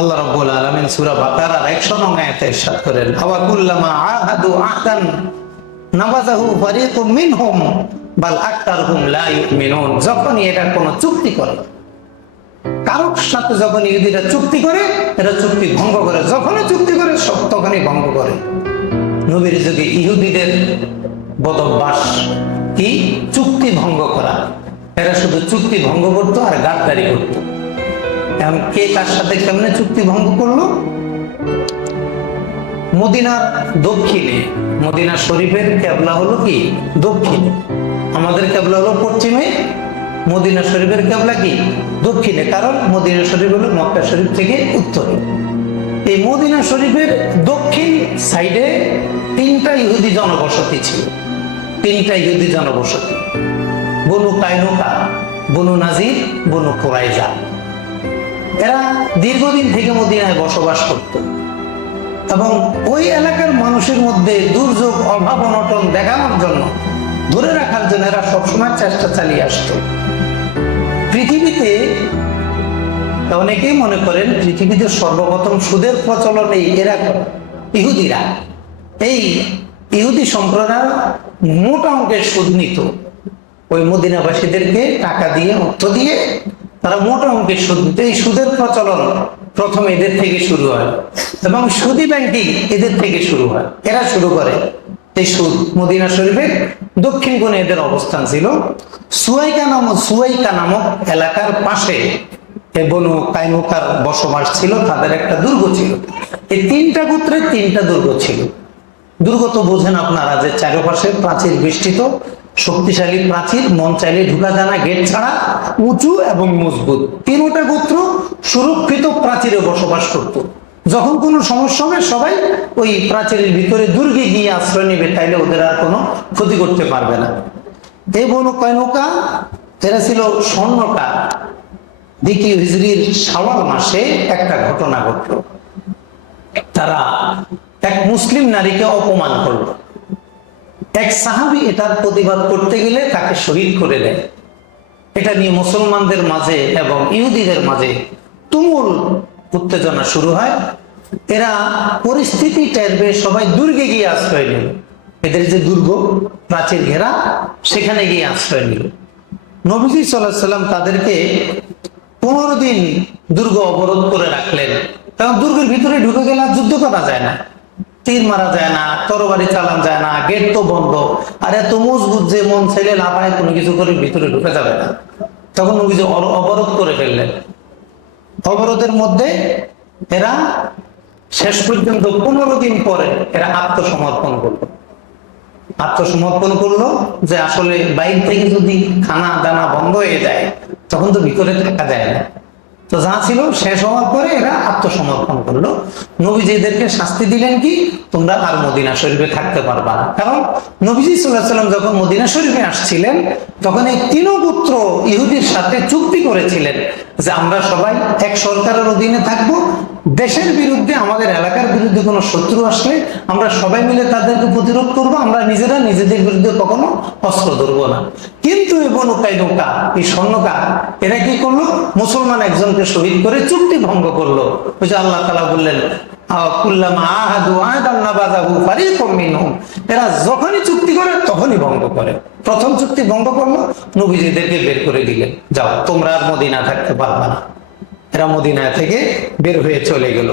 আল্লাহ রাব্বুল আলামিন সূরা বাকারার 100 নং আয়াতে ইরশাদ করেন, আওয়া কুল্লামা আহাদু আহদান নাবাযাহু ফারিকুম মিনহুম, বাল আকতারহুম লা ইউমিনুন। যখনই এটা কোনো চুক্তি করে, কারোর সাথে যখন ইহুদিরা চুক্তি করে এরা চুক্তি ভঙ্গ করে। যখনই চুক্তি করে, সব তখনই ভঙ্গ করে। নবীর যুগে ইহুদিদের বদভ্যাস কি? চুক্তি ভঙ্গ করা। এরা শুধু চুক্তি ভঙ্গ করতো আর গাদ্দারি করতো। এখন কে কার সাথে কেমনে চুক্তি ভঙ্গ করল? মদিনার দক্ষিণে মদিনা শরীফের কেবলা হলো কি? দক্ষিণে। আমাদের কেবলা হলো পশ্চিমে, মদিনা শরীফের কেবলা কি? দক্ষিণে, কারণ মদিনা শরীফ হলো মক্কা শরীফ থেকে উত্তরে। এই মদিনা শরীফের দক্ষিণ সাইডে তিনটা ইহুদি জনবসতি ছিল। তিনটা ইহুদি জনবসতি। বনু কাইনুকা, বনু নাজির, বনু কুরাইজা এরা দীর্ঘদিন থেকে মদিনায় বসবাস করত। এবং ওই এলাকার মানুষের মধ্যে দুর্যোগ, অভাব, অনটন দেখানোর জন্য, ধরে রাখার জন্য এরা সবসময় চেষ্টা চালিয়ে আসতো। পৃথিবীতে অনেকেই মনে করেন পৃথিবীতে সর্বপ্রথম সুদের প্রচলন এই এরা ইহুদিরা। এই ইহুদি সম্প্রদায় মোটা অঙ্কের সুদ নিত। ওই মদিনাবাসীদেরকে টাকা দিয়ে, অর্থ দিয়ে তারা মোটা অঙ্কের সুদ নিত এই সুদের প্রচলন প্রথম এদের থেকে শুরু হয় এবং সুদি ব্যাংকিং এদের থেকে শুরু হয়। এরা শুরু করে এই সুদ মদিনা শরীফের দক্ষিণ কোণে এদের অবস্থান ছিল। সুয়াইকা নামক সুয়াইকা নামক এলাকার পাশে বনু কাইনুকার বসবাস ছিল, তাদের একটা দুর্গ ছিল। এই তিনটা গোত্রের তিনটা দুর্গ ছিল। দুর্গ তো বোঝেন আপনারা যে চারপাশে প্রাচীর বেষ্টিত। শক্তিশালী প্রাচীর মন চাইলে ঢুকা জানা গেট ছাড়া, উঁচু এবং মজবুত। তিনটা গোত্র সুরক্ষিত প্রাচীরে বসবাস করত। যখন কোনো সমস্যা হবে, সবাই ওই প্রাচীরের ভিতরে দুর্গে গিয়ে আশ্রয় নেবে, তাইলে ওদের আর কোনো ক্ষতি করতে পারবে না। এই বনু কয়নকা এরা ছিল স্বর্ণকা, দ্বিতীয় হিজড়ির শাওয়াল মাসে একটা ঘটনা ঘটলো। তারা এক মুসলিম নারীকে অপমান করল। এক সাহাবি এটার প্রতিবাদ করতে গেলে তাকে শহীদ করে দেয়। এটা নিয়ে মুসলমানদের মাঝে এবং ইহুদিদের মাঝে তুমুল উত্তেজনা শুরু হয়। এরা পরিস্থিতি টের সবাই দুর্গে গিয়ে আশ্রয় নিল। এদের যে দুর্গ, প্রাচীর ঘেরা, সেখানে গিয়ে আশ্রয় নিল। নবীজি সাল্লাম তাদেরকে পনেরো দিন দুর্গ অবরোধ করে রাখলেন। কারণ দুর্গের ভিতরে ঢুকে গেলে যুদ্ধ করা যায় না। তীর মারা যায় না, তরবারি চালান যায় না গেট তো বন্ধ। আর এত মজবুত যে মন ছেলে লাফায় কোনো কিছু করে ভিতরে ঢুকে যাবে না। তখন নবীজি অর- অবরোধ করে ফেললেন। অবরোধের মধ্যে এরা শেষ পর্যন্ত পনেরো দিন পরে এরা আত্মসমর্পণ করল। আত্মসমর্পণ করল যে আসলে বাইরে থেকে যদি খানা দানা বন্ধ হয়ে যায়, তখন তো ভিতরে থাকা যায় না। তো যা ছিল শেষ হওয়ার পরে এরা আত্মসমর্পণ করল। নবীজি এদেরকে শাস্তি দিলেন কি? তোমরা আর মদিনা শরীফে থাকতে পারবা কারণ নবীজি সাল্লাম যখন মদিনা শরীফে আসছিলেন, তখন এই তিন পুত্র ইহুদির সাথে চুক্তি করেছিলেন যে আমরা সবাই এক সরকারের অধীনে থাকব দেশের বিরুদ্ধে আমাদের এলাকার বিরুদ্ধে কোনো শত্রু আসলে আমরা সবাই মিলে তাদেরকে প্রতিরোধ করব, আমরা নিজেরা নিজেদের বিরুদ্ধে কখনো অস্ত্র ধরবো না। কিন্তু এই বনুকাই নৌকা এই স্বর্ণকা এরা কি করল? মুসলমান একজনকে শহীদ করে চুক্তি ভঙ্গ করল। ওই যে আল্লাহ তালা বললেন। এরা যখনই চুক্তি করে, তখনই ভঙ্গ করে। প্রথম চুক্তি ভঙ্গ করল, নবীজিদেরকে বের করে দিলেন। যাও, তোমরা আর মদিনা থাকতে পারবা না। এরা মদিনা থেকে বের হয়ে চলে গেল।